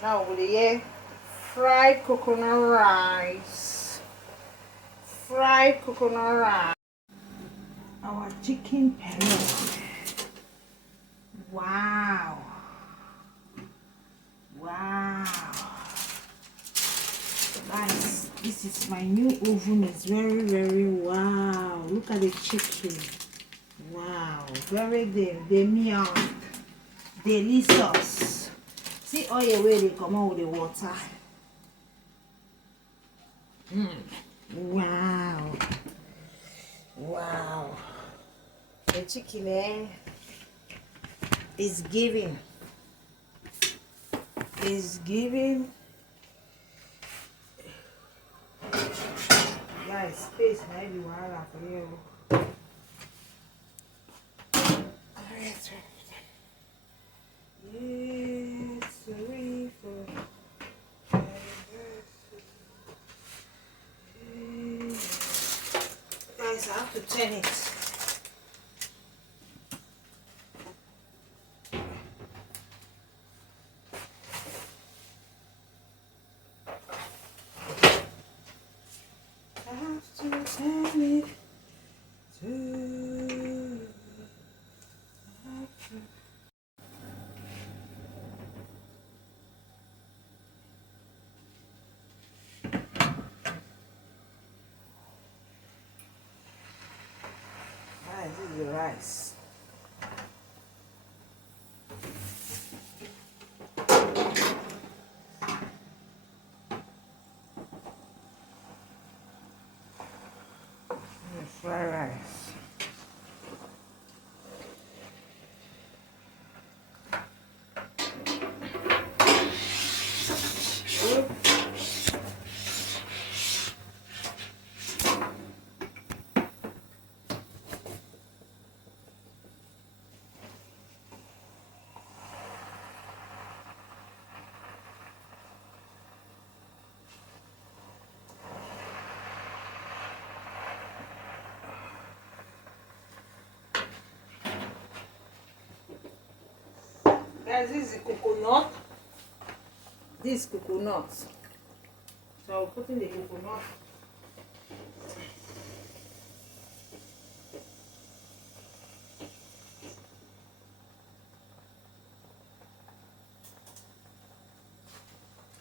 Now with the fried coconut rice. Fried coconut rice. Our chicken pellet. Wow. Wow. Guys, this is my new oven. It's very wow. Look at the chicken. Wow. Very meow. Delicious. See all the way they come out with the water. Wow. Wow. The chicken is giving. Is giving. Guys, space might be wahala for you. Alright. Yes, sorry for. Guys, I have to turn it. I have to turn it to. Guys, this is the rice. Fried rice. Guys, this is coconut. This coconut. So I'll put in the coconut.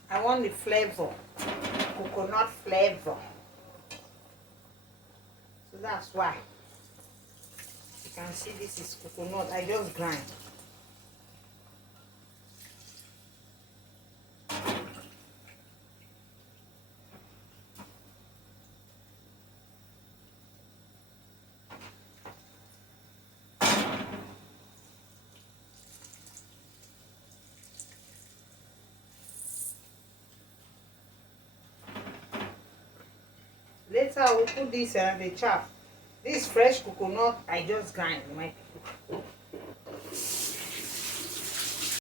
I want the flavor, coconut flavor. So that's why. You can see this is coconut. I just grind. Later I will put this the chap. This fresh coconut I just grind, my people.